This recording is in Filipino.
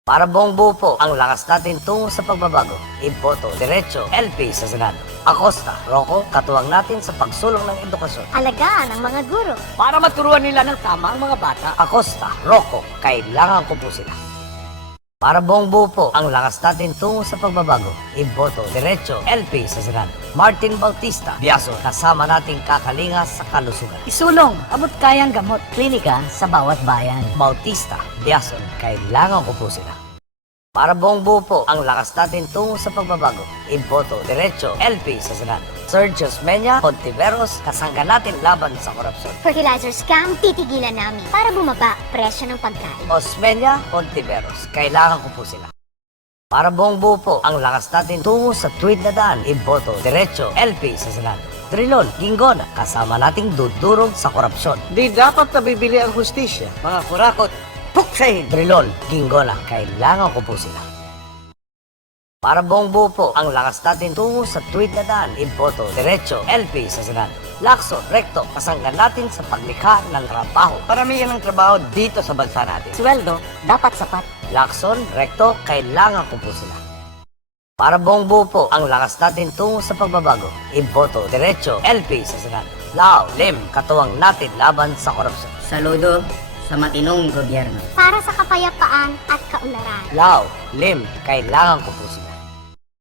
Para buong buo po ang lakas natin tungo sa pagbabago. Iboto, Diretso, LP sa Senado. Acosta, Rocco, katuwang natin sa pagsulong ng edukasyon. Alagaan ang mga guro. Para maturuan nila ng tama ang mga bata. Acosta, Rocco, kailangan ko po sila. Para buong buo po ang lakas natin tungo sa pagbabago. Iboto, Diretso, LP sa Senado. Martin Bautista, Biaso, kasama nating kakalinga sa kalusugan. Isulong, abot kayang gamot. Klinika sa bawat bayan. Bautista, Biaso, kailangan ko po sila. Para buong buo po ang lakas natin tungo sa pagbabago. Iboto, Diretso, LP sa Senado. Sergio Osmeña, Hontiveros, kasangga natin laban sa korupsyon. Fertilizer scam, titigilan namin para bumaba presyo ng pagkain. Osmeña, Hontiveros, kailangan ko po sila. Para buong buo po ang lakas natin tungo sa tweet na daan. Iboto, Diretso, LP sa Senado. Trilon, Ginggona, kasama nating dudurog sa korupsyon. Di dapat nabibili ang hustisya. Mga kurakot, puksahin. Trilon, Ginggona, kailangan ko po sila. Para buong buo po ang lakas natin tungo sa tweet na daan. Iboto, Diretso, LP sa Senado. Lacson, Recto, kasangga natin sa paglikha ng trabaho. Paramihan ng trabaho dito sa bansa natin. Sweldo, dapat sapat. Lacson, Recto, kailangan ko po sila. Para buong buo po ang lakas natin tungo sa pagbabago. Iboto, Diretso, LP sa Senado. Lao, Lim, katuwang natin laban sa korupsyon. Saludo sa matinong gobyerno. Para sa kapayapaan at kaunlaran. Lao, Lim, kailangan ko po sila.